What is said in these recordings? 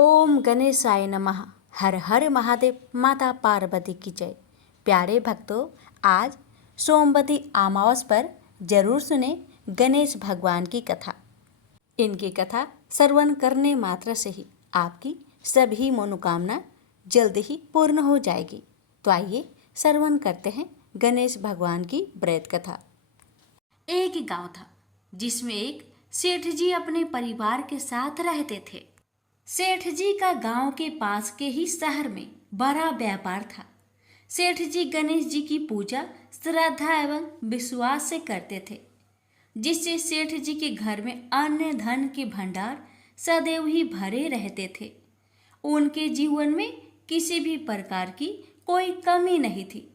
ओम गणेशाय नमः। हर हर महादेव। माता पार्वती की जय। प्यारे भक्तों, आज सोमवती अमावस पर जरूर सुने गणेश भगवान की कथा। इनकी कथा श्रवण करने मात्र से ही आपकी सभी मनोकामना जल्द ही पूर्ण हो जाएगी। तो आइए श्रवण करते हैं गणेश भगवान की व्रत कथा। एक गांव था जिसमें एक सेठ जी अपने परिवार के साथ रहते थे। सेठ जी का गांव के पास के ही शहर में बड़ा व्यापार था। सेठ जी गणेश जी की पूजा श्रद्धा एवं विश्वास से करते थे, जिससे सेठ जी के घर में अन्न धन के भंडार सदैव ही भरे रहते थे। उनके जीवन में किसी भी प्रकार की कोई कमी नहीं थी।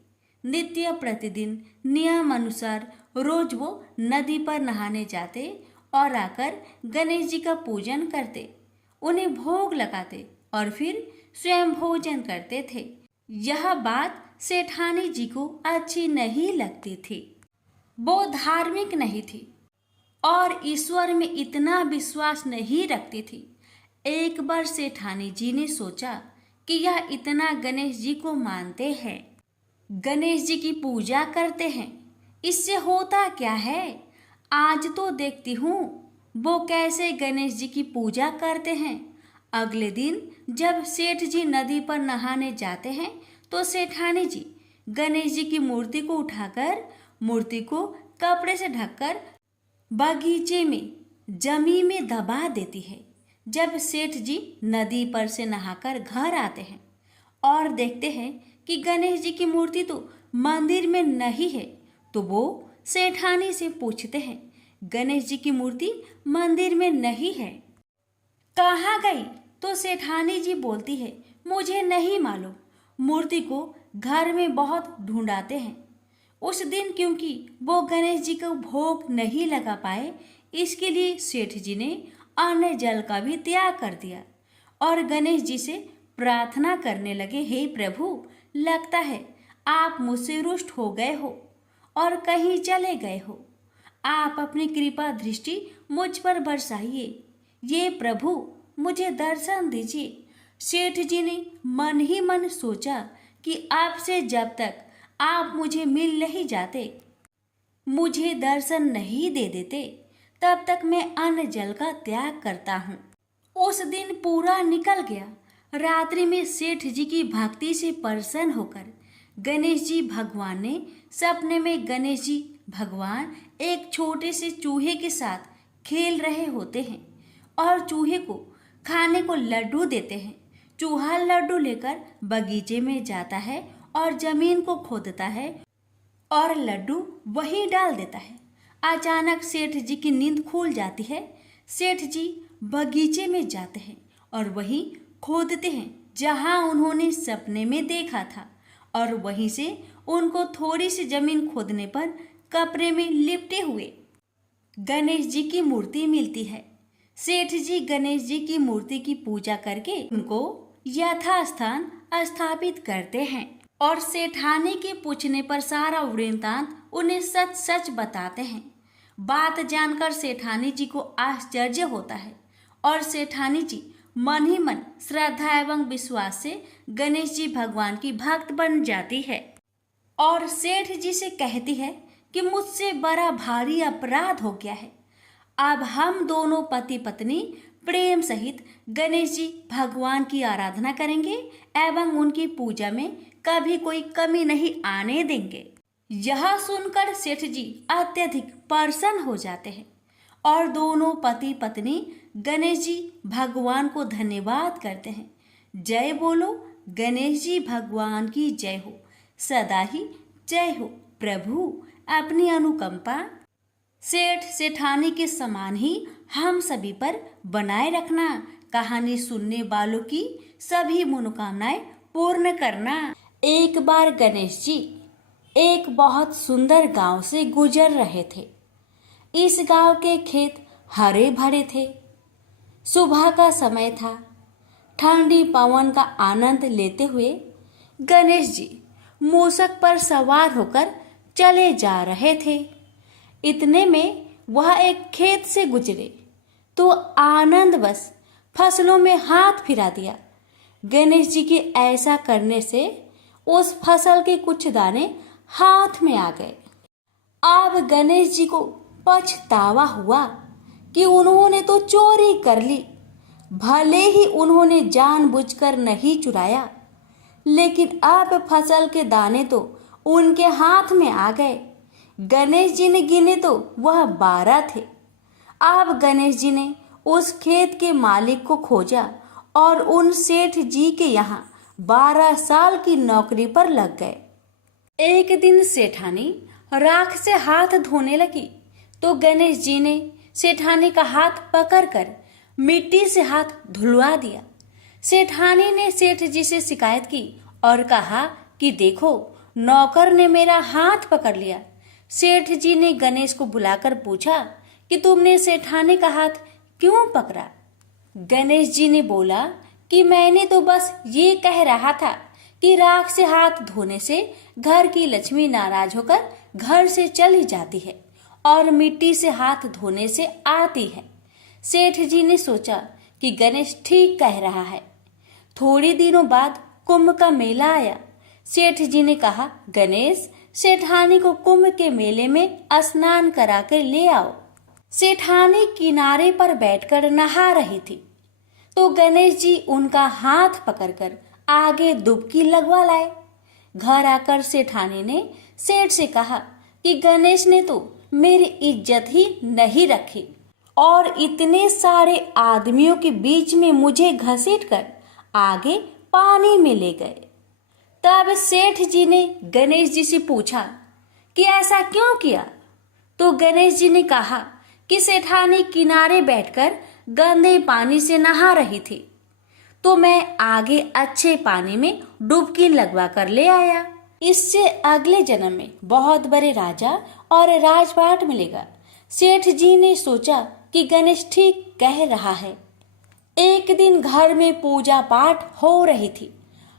नित्य प्रतिदिन नियम अनुसार रोज वो नदी पर नहाने जाते और आकर गणेश जी का पूजन करते, उन्हें भोग लगाते और फिर स्वयं भोजन करते थे। यह बात सेठानी जी को अच्छी नहीं लगती थी। वो धार्मिक नहीं थी और ईश्वर में इतना विश्वास नहीं रखती थी। एक बार सेठानी जी ने सोचा कि यह इतना गणेश जी को मानते हैं, गणेश जी की पूजा करते हैं, इससे होता क्या है? आज तो देखती हूँ वो कैसे गणेश जी की पूजा करते हैं। अगले दिन जब सेठ जी नदी पर नहाने जाते हैं तो सेठानी जी गणेश जी की मूर्ति को उठाकर मूर्ति को कपड़े से ढककर बगीचे में जमीन में दबा देती है। जब सेठ जी नदी पर से नहाकर घर आते हैं और देखते हैं कि गणेश जी की मूर्ति तो मंदिर में नहीं है, तो वो सेठानी से पूछते हैं, गणेश जी की मूर्ति मंदिर में नहीं है, कहाँ गई? तो सेठानी जी बोलती है, मुझे नहीं मालूम, मूर्ति को घर में बहुत ढूंढाते हैं। उस दिन क्योंकि वो गणेश जी को भोग नहीं लगा पाए, इसके लिए सेठ जी ने अन्न जल का भी त्याग कर दिया और गणेश जी से प्रार्थना करने लगे, हे प्रभु, लगता है आप मुझसे रुष्ट हो गए हो और कहीं चले गए हो। आप अपनी कृपा दृष्टि मुझ पर बरसाइए। ये प्रभु, मुझे दर्शन दीजिए। सेठ जी ने मन ही मन सोचा कि आपसे जब तक आप मुझे मिल नहीं जाते, मुझे दर्शन नहीं दे देते, तब तक मैं अन्न जल का त्याग करता हूँ। उस दिन पूरा निकल गया। रात्रि में सेठ जी की भक्ति से प्रसन्न होकर गणेश जी भगवान ने सपने में गणेश जी भगवान एक छोटे से चूहे के साथ खेल रहे होते हैं और चूहे को खाने को लड्डू देते हैं। चूहा लड्डू लेकर बगीचे में जाता है और जमीन को खोदता है और लड्डू वहीं डाल देता है। अचानक सेठ जी की नींद खुल जाती है। सेठ जी बगीचे में जाते हैं और वहीं खोदते हैं जहां उन्होंने सपने में देखा था, और वहीं से उनको थोड़ी सी जमीन खोदने पर कपड़े में लिपटे हुए गणेश जी की मूर्ति मिलती है। सेठ जी गणेश जी की मूर्ति की पूजा करके उनको यथास्थान स्थापित करते हैं और सेठानी के पूछने पर सारा वृत्तांत उन्हें सच सच बताते हैं। बात जानकर सेठानी जी को आश्चर्य होता है और सेठानी जी मन ही मन श्रद्धा एवं विश्वास से गणेश जी भगवान की भक्त बन जाती है और सेठ जी से कहती है कि मुझसे बड़ा भारी अपराध हो गया है। अब हम दोनों पति पत्नी प्रेम सहित गणेश जी भगवान की आराधना करेंगे एवं उनकी पूजा में कभी कोई कमी नहीं आने देंगे। यह सुनकर सेठ जी अत्यधिक प्रसन्न हो जाते हैं और दोनों पति पत्नी गणेश जी भगवान को धन्यवाद करते हैं। जय बोलो, गणेश जी भगवान की जय हो, सदा ही जय हो। प्रभु, अपनी अनुकंपा सेठ सेठानी के समान ही हम सभी पर बनाए रखना। कहानी सुनने वालों की सभी मनोकामनाएं पूर्ण करना। एक बार गणेश जी एक बहुत सुंदर गांव से गुजर रहे थे। इस गांव के खेत हरे भरे थे। सुबह का समय था। ठंडी पवन का आनंद लेते हुए गणेश जी मूषक पर सवार होकर चले जा रहे थे। इतने में वह एक खेत से गुजरे तो आनंदवश फसलों में हाथ फिरा दिया। गणेश जी के ऐसा करने से उस फसल के कुछ दाने हाथ में आ गए। अब गणेश जी को पछतावा हुआ कि उन्होंने तो चोरी कर ली। भले ही उन्होंने जानबूझकर नहीं चुराया, लेकिन अब फसल के दाने तो उनके हाथ में आ गए। गणेश जी ने गिने तो वह 12 थे। अब गणेश जी ने उस खेत के मालिक को खोजा और उन सेठ जी के यहाँ 12 साल की नौकरी पर लग गए। एक दिन सेठानी राख से हाथ धोने लगी तो गणेश जी ने सेठानी का हाथ पकड़कर मिट्टी से हाथ धुलवा दिया। सेठानी ने सेठ जी से शिकायत की और कहा कि देखो, नौकर ने मेरा हाथ पकड़ लिया। सेठ जी ने गणेश को बुलाकर पूछा कि तुमने सेठानी का हाथ क्यों पकड़ा? गणेश जी ने बोला कि मैंने तो बस ये कह रहा था कि राख से हाथ धोने से घर की लक्ष्मी नाराज होकर घर से चली जाती है और मिट्टी से हाथ धोने से आती है। सेठ जी ने सोचा कि गणेश ठीक कह रहा है। थोड़े दिनों बाद कुंभ का मेला आया। सेठ जी ने कहा, गणेश, सेठानी को कुंभ के मेले में स्नान करा कर ले आओ। सेठानी किनारे पर बैठकर नहा रही थी तो गणेश जी उनका हाथ पकड़कर आगे डुबकी लगवा लाए। घर आकर सेठानी ने सेठ से कहा कि गणेश ने तो मेरी इज्जत ही नहीं रखी और इतने सारे आदमियों के बीच में मुझे घसीटकर आगे पानी में ले गए। तब सेठ जी ने गणेश जी से पूछा कि ऐसा क्यों किया? तो गणेश जी ने कहा कि सेठानी किनारे बैठकर गंदे पानी से नहा रही थी तो मैं आगे अच्छे पानी में डुबकी लगवा कर ले आया। इससे अगले जन्म में बहुत बड़े राजा और राजपाट मिलेगा। सेठ जी ने सोचा कि गणेश ठीक कह रहा है। एक दिन घर में पूजा पाठ हो रही थी,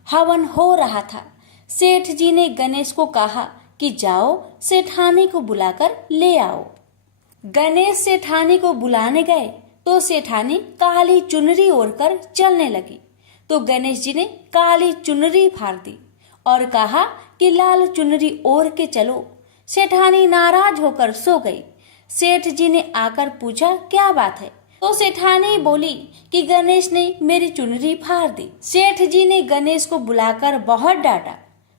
हवन हो रहा था। सेठ जी ने गणेश को कहा कि जाओ सेठानी को बुलाकर ले आओ। गणेश सेठानी को बुलाने गए तो सेठानी काली चुनरी ओढ़कर चलने लगी तो गणेश जी ने काली चुनरी फाड़ दी और कहा कि लाल चुनरी ओढ़ के चलो। सेठानी नाराज होकर सो गई। सेठ जी ने आकर पूछा, क्या बात है? तो सेठानी बोली कि गणेश ने मेरी चुनरी फाड़ दी। सेठ जी ने गणेश को बुलाकर बहुत डांटा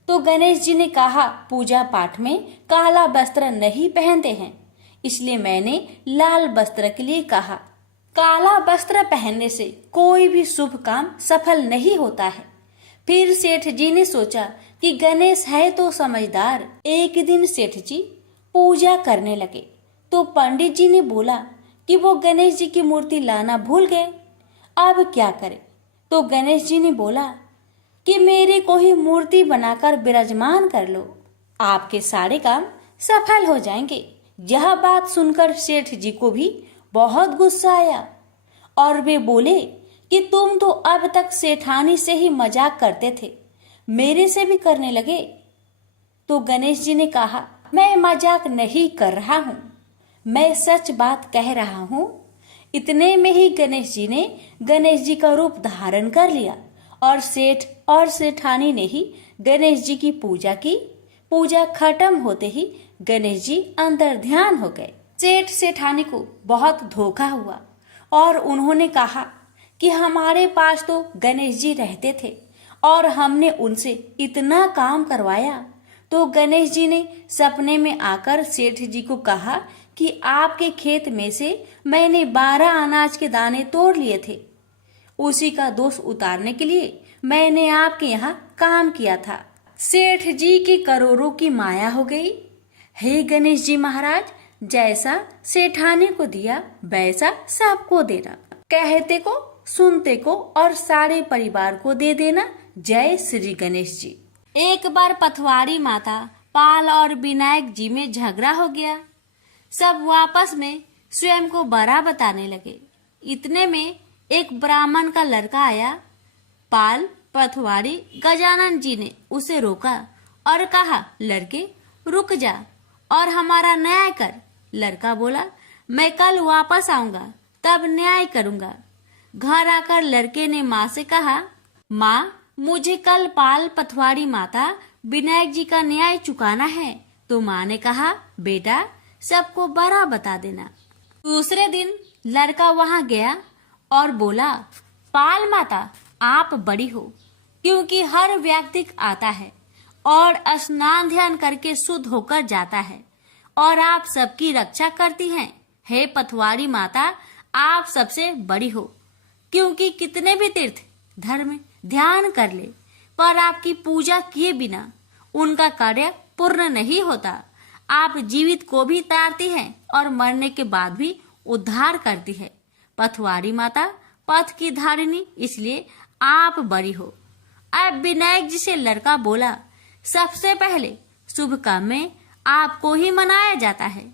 तो गणेश जी ने कहा, पूजा पाठ में काला वस्त्र नहीं पहनते हैं, इसलिए मैंने लाल वस्त्र के लिए कहा। काला वस्त्र पहनने से कोई भी शुभ काम सफल नहीं होता है। फिर सेठ जी ने सोचा कि गणेश है तो समझदार। एक दिन सेठ जी पूजा करने लगे तो पंडित जी ने बोला कि वो गणेश जी की मूर्ति लाना भूल गए, अब क्या करें? तो गणेश जी ने बोला कि मेरे को ही मूर्ति बनाकर विराजमान कर लो, आपके सारे काम सफल हो जाएंगे। यह बात सुनकर सेठ जी को भी बहुत गुस्सा आया और वे बोले कि तुम तो अब तक सेठानी से ही मजाक करते थे, मेरे से भी करने लगे। तो गणेश जी ने कहा, मैं मजाक नहीं कर रहा हूँ, मैं सच बात कह रहा हूँ। इतने में ही गणेश जी ने गणेश जी का रूप धारण कर लिया और सेठ और सेठानी ने ही गणेश जी की पूजा की। पूजा खत्म होते ही गणेश जी अंतर ध्यान हो गए। सेठ सेठानी को बहुत धोखा हुआ और उन्होंने कहा कि हमारे पास तो गणेश जी रहते थे और हमने उनसे इतना काम करवाया। तो गणेश जी ने सपने में आकर सेठ जी को कहा कि आपके खेत में से मैंने 12 अनाज के दाने तोड़ लिए थे, उसी का दोष उतारने के लिए मैंने आपके यहाँ काम किया था। सेठ जी की करोड़ों की माया हो गई। हे गणेश जी महाराज, जैसा सेठानी को दिया वैसा सबको देना, कहते को सुनते को और सारे परिवार को दे देना। जय श्री गणेश जी। एक बार पथवारी माता पाल और विनायक जी में झगड़ा हो गया। सब वापस में स्वयं को बड़ा बताने लगे। इतने में एक ब्राह्मण का लड़का आया। पाल पथवारी गजानन जी ने उसे रोका और कहा, लड़के रुक जा और हमारा न्याय कर। लड़का बोला, मैं कल वापस आऊंगा तब न्याय करूंगा। घर आकर लड़के ने माँ से कहा, माँ, मुझे कल पाल पथवाड़ी माता विनायक जी का न्याय चुकाना है। तो माँ ने कहा, बेटा सबको बड़ा बता देना। दूसरे दिन लड़का वहां गया और बोला, पाल माता आप बड़ी हो, क्योंकि हर व्यक्ति आता है और स्नान ध्यान करके शुद्ध होकर जाता है और आप सबकी रक्षा करती हैं। हे पथवाड़ी माता, आप सबसे बड़ी हो, क्योंकि कितने भी तीर्थ धर्म ध्यान कर ले पर आपकी पूजा किए बिना उनका कार्य पूर्ण नहीं होता। आप जीवित को भी तारती हैं और मरने के बाद भी उद्धार करती है। पथवाड़ी माता पथ की धारिणी, इसलिए आप बड़ी हो। अब विनायक जी से लड़का बोला, सबसे पहले शुभ काम में आपको ही मनाया जाता है।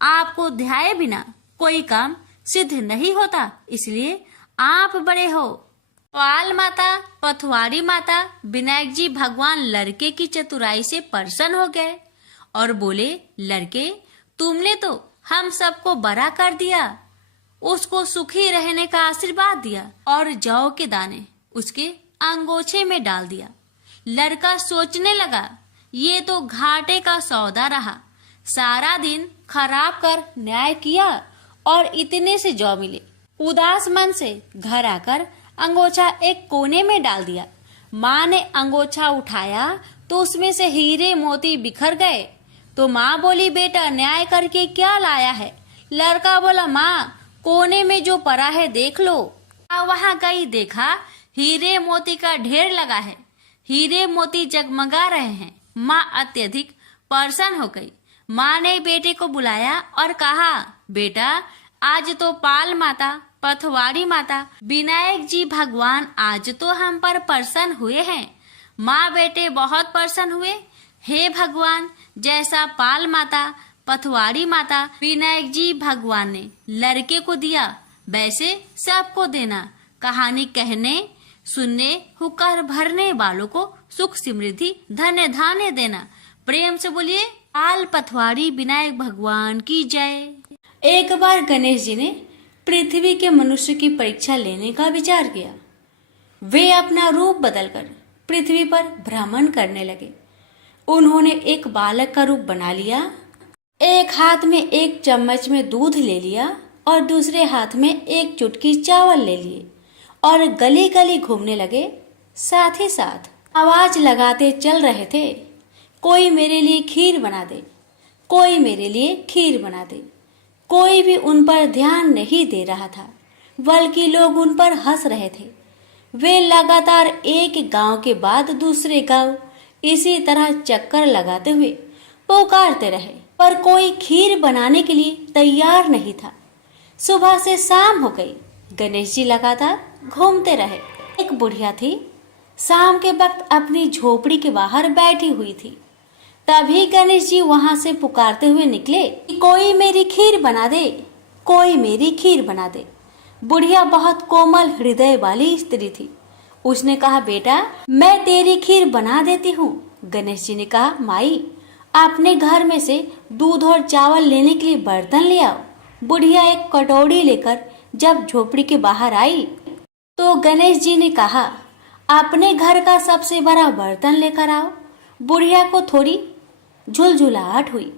आपको ध्याए बिना कोई काम सिद्ध नहीं होता, इसलिए आप बड़े हो। पाल माता, पथवाड़ी माता, विनायक जी भगवान लड़के की चतुराई से प्रसन्न हो गए और बोले, लड़के तुमने तो हम सबको बड़ा कर दिया। उसको सुखी रहने का आशीर्वाद दिया और जौ के दाने उसके अंगोछे में डाल दिया। लड़का सोचने लगा, ये तो घाटे का सौदा रहा। सारा दिन खराब कर न्याय किया और इतने से जौ मिले। उदास मन से घर आकर अंगोछा एक कोने में डाल दिया। माँ ने अंगोछा उठाया तो उसमें से हीरे मोती बिखर गए। तो माँ बोली, बेटा न्याय करके क्या लाया है? लड़का बोला, माँ कोने में जो पड़ा है देख लो। वहां गई, देखा हीरे मोती का ढेर लगा है। हीरे मोती जगमगा रहे हैं। माँ अत्यधिक प्रसन्न हो गई। माँ ने बेटे को बुलाया और कहा, बेटा आज तो पाल माता, पथवाड़ी माता, विनायक जी भगवान आज तो हम पर प्रसन्न हुए हैं। माँ बेटे बहुत प्रसन्न हुए। हे भगवान, जैसा पाल माता, पथवाड़ी माता, विनायक जी भगवान ने लड़के को दिया, वैसे सबको देना। कहानी कहने सुनने हुक्कर भरने वालों को सुख समृद्धि धन्य धान्य देना। प्रेम से बोलिए, पाल पथवाड़ी विनायक भगवान की जय। एक बार गणेश जी ने पृथ्वी के मनुष्य की परीक्षा लेने का विचार किया। वे अपना रूप बदलकर पृथ्वी पर भ्रमण करने लगे। उन्होंने एक बालक का रूप बना लिया। एक हाथ में एक चम्मच में दूध ले लिया और दूसरे हाथ में एक चुटकी चावल ले लिए और गली गली घूमने लगे। साथ ही साथ आवाज लगाते चल रहे थे, कोई मेरे लिए खीर बना दे, कोई मेरे लिए खीर बना दे। कोई भी उन पर ध्यान नहीं दे रहा था, बल्कि लोग उन पर हंस रहे थे। वे लगातार एक गांव के बाद दूसरे गांव इसी तरह चक्कर लगाते हुए पुकारते रहे, पर कोई खीर बनाने के लिए तैयार नहीं था। सुबह से शाम हो गई, गणेश जी लगातार घूमते रहे। एक बुढ़िया थी, शाम के वक्त अपनी झोपड़ी के बाहर बैठी हुई थी। तभी गणेश जी वहां से पुकारते हुए निकले कि कोई मेरी खीर बना दे, कोई मेरी खीर बना दे। बुढ़िया बहुत कोमल हृदय वाली स्त्री थी। उसने कहा, बेटा मैं तेरी खीर बना देती हूँ। गणेश जी ने कहा, माई अपने घर में से दूध और चावल लेने के लिए बर्तन ले आओ। बुढ़िया एक कटोरी लेकर जब झोपड़ी के बाहर आई तो गणेश जी ने कहा, अपने घर का सबसे बड़ा बर्तन लेकर आओ। बुढ़िया को थोड़ी झुलझुलाहट हुई,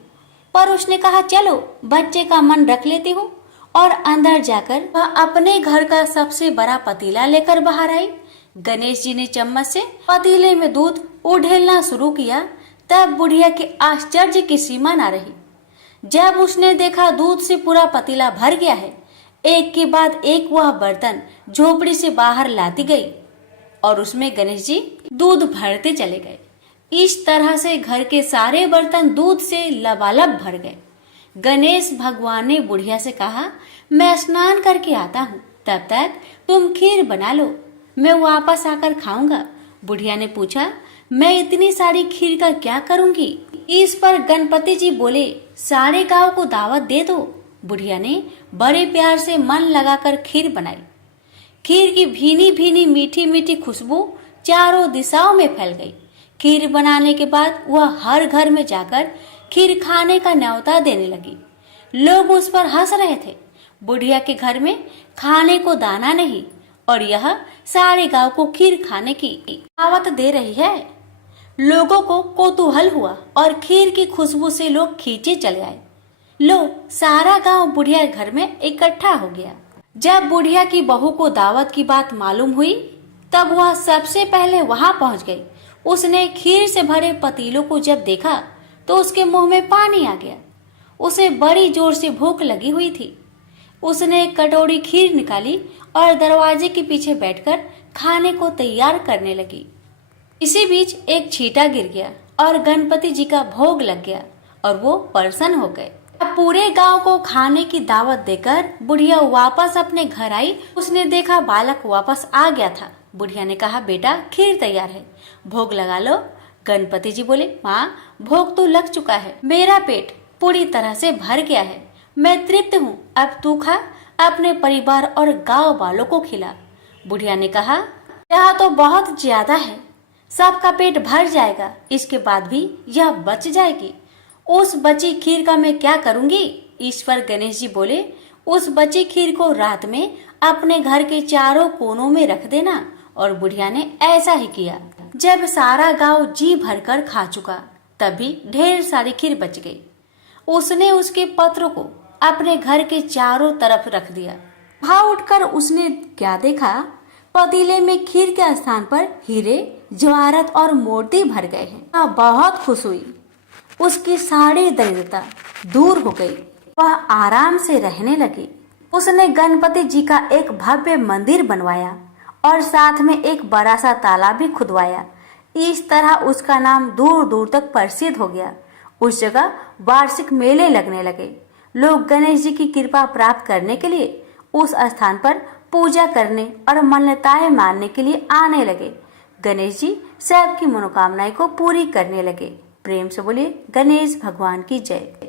पर उसने कहा, चलो बच्चे का मन रख लेती हूँ। और अंदर जाकर वह अपने घर का सबसे बड़ा पतीला लेकर बाहर आई। गणेश जी ने चम्मच से पतीले में दूध उड़ेलना शुरू किया। तब बुढ़िया के आश्चर्य की सीमा न रही। जब उसने देखा दूध से पूरा पतीला भर गया है, एक के बाद एक वह बर्तन झोपड़ी से बाहर लाती गई और उसमें गणेश जी दूध भरते चले गए। इस तरह से घर के सारे बर्तन दूध से लबालब भर गए। गणेश भगवान ने बुढ़िया से कहा, मैं स्नान करके आता हूँ, तब तक तुम खीर बना लो, मैं वापस आकर खाऊंगा। बुढ़िया ने पूछा, मैं इतनी सारी खीर का क्या करूंगी? इस पर गणपति जी बोले, सारे गांव को दावत दे दो। बुढ़िया ने बड़े प्यार से मन लगाकर खीर बनाई। खीर की भीनी भीनी मीठी मीठी खुशबू चारों दिशाओं में फैल गई। खीर बनाने के बाद वह हर घर में जाकर खीर खाने का न्योता देने लगी। लोग उस पर हंस रहे थे। बुढ़िया के घर में खाने को दाना नहीं, और यह सारे गांव को खीर खाने की दावत दे रही है। लोगों को कौतूहल हुआ और खीर की खुशबू से लोग खींचे चले आए। लो, सारा गांव बुढ़िया घर में इकट्ठा हो गया। जब बुढ़िया की बहू को दावत की बात मालूम हुई तब वह सबसे पहले वहां पहुंच गई। उसने खीर से भरे पतीलों को जब देखा तो उसके मुंह में पानी आ गया। उसे बड़ी जोर से भूख लगी हुई थी। उसने एक कटोरी खीर निकाली और दरवाजे के पीछे बैठकर खाने को तैयार करने लगी। इसी बीच एक छींटा गिर गया और गणपति जी का भोग लग गया और वो प्रसन्न हो गए। अब पूरे गांव को खाने की दावत देकर बुढ़िया वापस अपने घर आई। उसने देखा बालक वापस आ गया था। बुढ़िया ने कहा, बेटा खीर तैयार है, भोग लगा लो। गणपति जी बोले, माँ भोग तो लग चुका है, मेरा पेट पूरी तरह से भर गया है, मैं तृप्त हूँ, अब तू खा, अपने परिवार और गांव वालों को खिला। बुढ़िया ने कहा, यह तो बहुत ज्यादा है, सबका पेट भर जाएगा, इसके बाद भी यह बच जाएगी। उस बची खीर का मैं क्या करूंगी? ईश्वर गणेश जी बोले, उस बची खीर को रात में अपने घर के चारों कोनों में रख देना। और बुढ़िया ने ऐसा ही किया। जब सारा गांव जी भरकर खा चुका तभी ढेर सारी खीर बच गई। उसने उसके पत्र को अपने घर के चारों तरफ रख दिया। भाव उठकर उसने क्या देखा? पतीले में खीर के स्थान पर हीरे, जवाहरात और मोती भर गए हैं। बहुत खुश हुई। उसकी सारी दरिद्रता दूर हो गई। वह आराम से रहने लगी। उसने गणपति जी का एक भव्य मंदिर बनवाया और साथ में एक बड़ा सा तालाब भी खुदवाया। इस तरह उसका नाम दूर दूर तक प्रसिद्ध हो गया। उस जगह वार्षिक मेले लगने लगे। लोग गणेश जी की कृपा प्राप्त करने के लिए उस स्थान पर पूजा करने और मान्यताएं मानने के लिए आने लगे। गणेश जी सबकी मनोकामनाएं को पूरी करने लगे। प्रेम से बोलिए गणेश भगवान की जय।